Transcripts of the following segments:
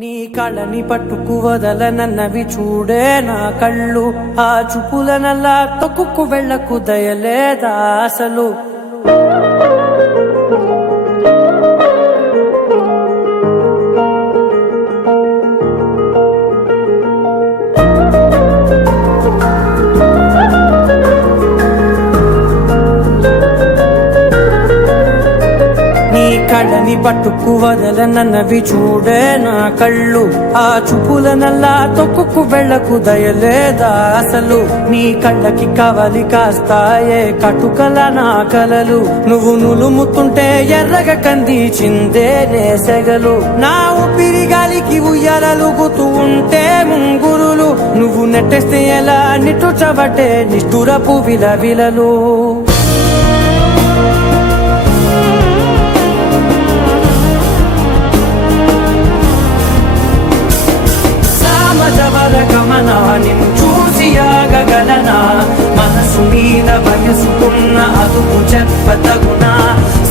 నీ కళ్ళని పట్టుకు వదలనన్నవి చూడే నా కళ్ళు, ఆ చూపులనల్లా తొక్కుకు వెళ్ళకు దయలేదా అసలు. కళ్ళని పట్టుకు వదలనన్నవి చూడే నా కళ్ళు, ఆ చూపులనల్లా తొక్కుకు వెళ్ళకు దయలేదా అసలు. నీ కళ్ళకి కవలి కాస్తాయే కటుకల నా కలలు, నువ్వు నులుముతుంటే ఎర్రగా కందిచిందే నేసెగలు. నా ఊపిరి గాలికి ఉయ్యాలలుగుతూ ఉంటే ముంగురులు, నువ్వు నెట్టేస్తే ఎలా నిట్టుచబట్టే నిష్ఠురపు విలవిలలు. గమనా నిన్ను చూసి ఆగగలనా, మనసు మీద వయసుకున్న అదుపు చెప్పతగునా.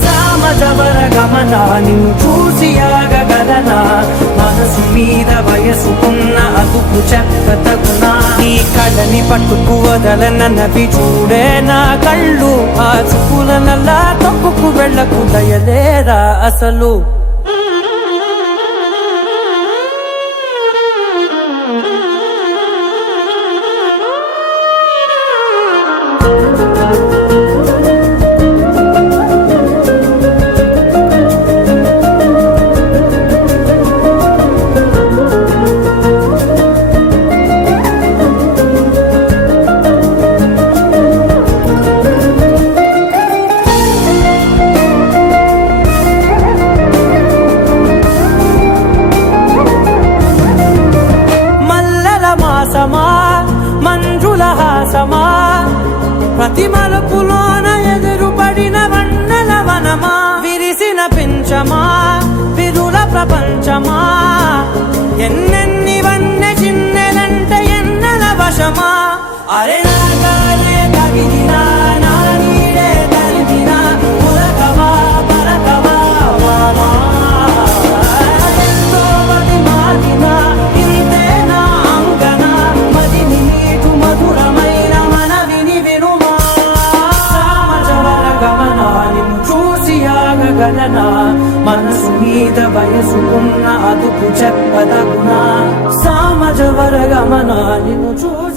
సామజవర గమనా నిన్ను చూసి ఆగగలనా, మనసు మీద వయసుకున్న అదుపు చెప్పతగునా. నీ కళ్ళని పట్టుకు వదలనన్నవి చూడే నా కళ్ళు, ఆ చూపులనల్లా తొక్కుకు వెళ్ళకు దయలేరా అసలు. మంజుల హాసమా, ప్రతి మలుపులోన ఎదురుపడిన వన్నెల వనమా, విరిసిన పించమా విరుల ప్రపంచమా, ఎన్నెన్ని వన్నె చిన్నెలంటే ఎన్నెల వశమా. అరే నాగాలే తగిలినా నా నీడే తరిమినా, ఉలకవా పలకవా వామా, ఎంతో మది మారినా ఇంతే నా అంగన, మదిని నీటు మధురమైన మనవిని వినుమా. సామజవర గమనా నిన్ను చూసి ఆగగలనా, మనసు మీద వయసుకున్న అదుపు చెప్పదగునా. సామజవర గమనా నిన్ను చూసి